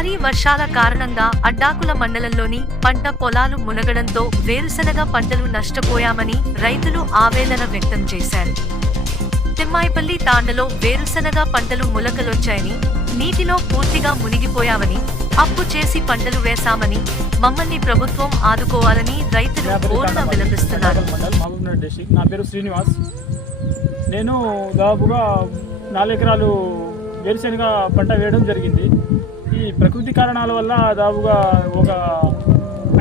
భారీ వర్షాల కారణంగా అడ్డాకుల మండలంలోని పంట పొలాలు మునగడంతో వేరుశనగ పంటలు నష్టపోయామని రైతులు ఆవేదన వ్యక్తం చేశారు. తిమ్మాయిపల్లి తాండలో వేరుశనగ పంటలు మొలకలొచ్చాయని, నీటిలో పూర్తిగా మునిగిపోయామని, అప్పు చేసి పంటలు వేశామని, మమ్మల్ని ప్రభుత్వం ఆదుకోవాలని రైతులు ఓర్న విలపిస్తున్నారు. నా పేరు శ్రీనివాస్. నేను దాదాపుగా 4 ఎకరాలు వేరుశనగ పంట వేయడం జరిగింది. ఈ ప్రకృతి కారణాల వల్ల దాదాపుగా ఒక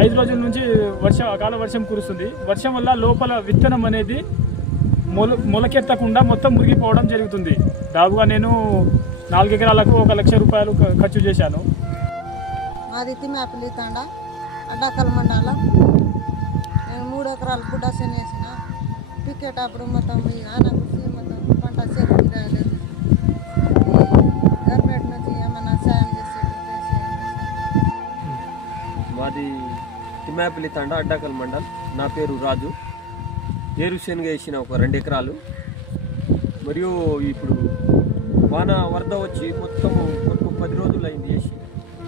5 రోజుల నుంచి అకాల వర్షం కురుస్తుంది. వర్షం వల్ల లోపల విత్తనం అనేది మొలకెత్తకుండా మొత్తం మురిగిపోవడం జరుగుతుంది. దాదాపుగా నేను 4 ఎకరాలకు 1 లక్ష రూపాయలు ఖర్చు చేశాను. మాది తిమ్మాయిపల్లి తాండా, అడ్డాకల మండలం. నేను 3 ఎకరాలు గుడ్డాసెన్ వేసిన. పిక్కేటప్పుడు మొత్తం మొత్తం పంట చేతికి రాలేదు. గవర్నమెంట్ నుంచి ఏమైనా సాయం చేసేది. మాది తిమ్మాయిపల్లి తాండా, అడ్డాకల్ మండల్. నా పేరు రాజు. వేరుశనగ వేసిన ఒక 2 ఎకరాలు. మరియు ఇప్పుడు వరద వచ్చి మొత్తం 10 రోజులు అయింది వేసి.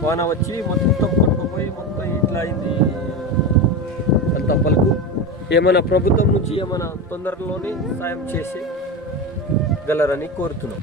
వాన వచ్చి మొత్తం కొట్టుకుపోయి మొత్తం ఇట్లా అయింది అంత పలుకు. ఏమైనా ప్రభుత్వం నుంచి ఏమైనా తొందరలోనే సాయం చేసి గలరని కోరుతున్నాం.